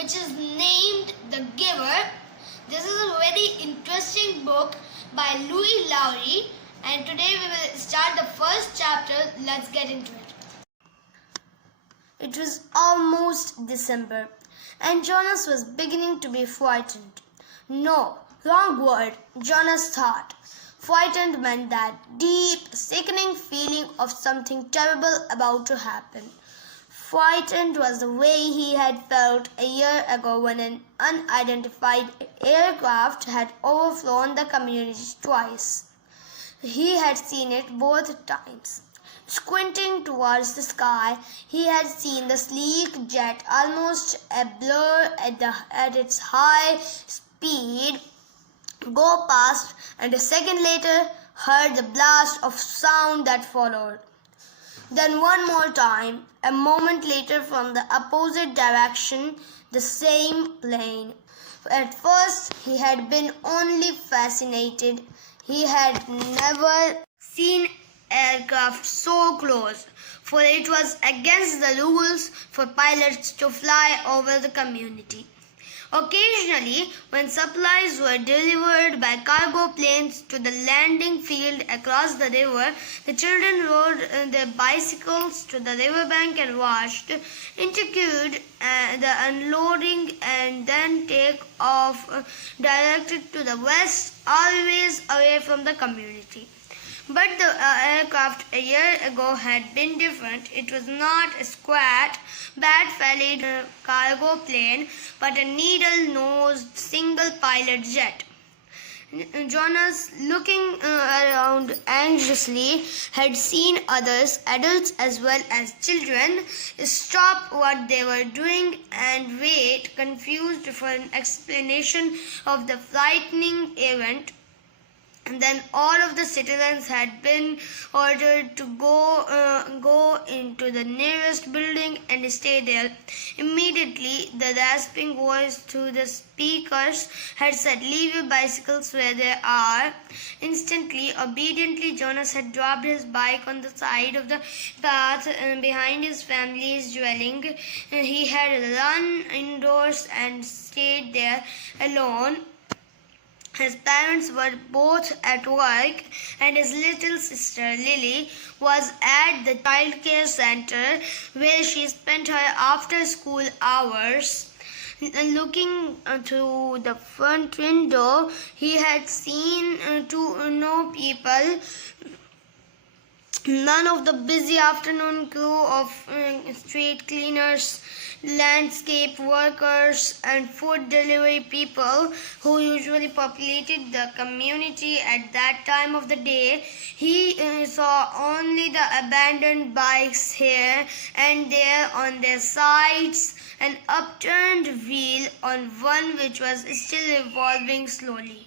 which is named The Giver. This is a very interesting book by Louis Lowry, and today we will start the first chapter. Let's get into it. It was almost December, and Jonas was beginning to be frightened. No, wrong word, Jonas thought. Frightened meant that deep, sickening feeling of something terrible about to happen. Frightened was the way he had felt a year ago when an unidentified aircraft had overflown the community twice. He had seen it both times. Squinting towards the sky, he had seen the sleek jet, almost a blur at its high speed, go past, and a second later heard the blast of sound that followed. Then one more time, a moment later from the opposite direction, the same plane. At first he had been only fascinated. He had never seen aircraft so close, for it was against the rules for pilots to fly over the community. Occasionally, when supplies were delivered by cargo planes to the landing field across the river, the children rode their bicycles to the riverbank and watched, interviewed the unloading, and then take off directed to the west, always away from the community. But the aircraft a year ago had been different. It was not a squat, bat-bellied cargo plane, but a needle-nosed single-pilot jet. Jonas, looking around anxiously, had seen others, adults as well as children, stop what they were doing and wait, confused, for an explanation of the frightening event. And then all of the citizens had been ordered to go into the nearest building and stay there. Immediately, the rasping voice through the speakers had said, "Leave your bicycles where they are." Instantly, obediently, Jonas had dropped his bike on the side of the path behind his family's dwelling. He had run indoors and stayed there alone. His parents were both at work, and his little sister Lily was at the childcare center where she spent her after-school hours. Looking through the front window, he had seen no people. None of the busy afternoon crew of street cleaners, landscape workers, and food delivery people who usually populated the community at that time of the day. He saw only the abandoned bikes here and there on their sides, an upturned wheel on one which was still revolving slowly.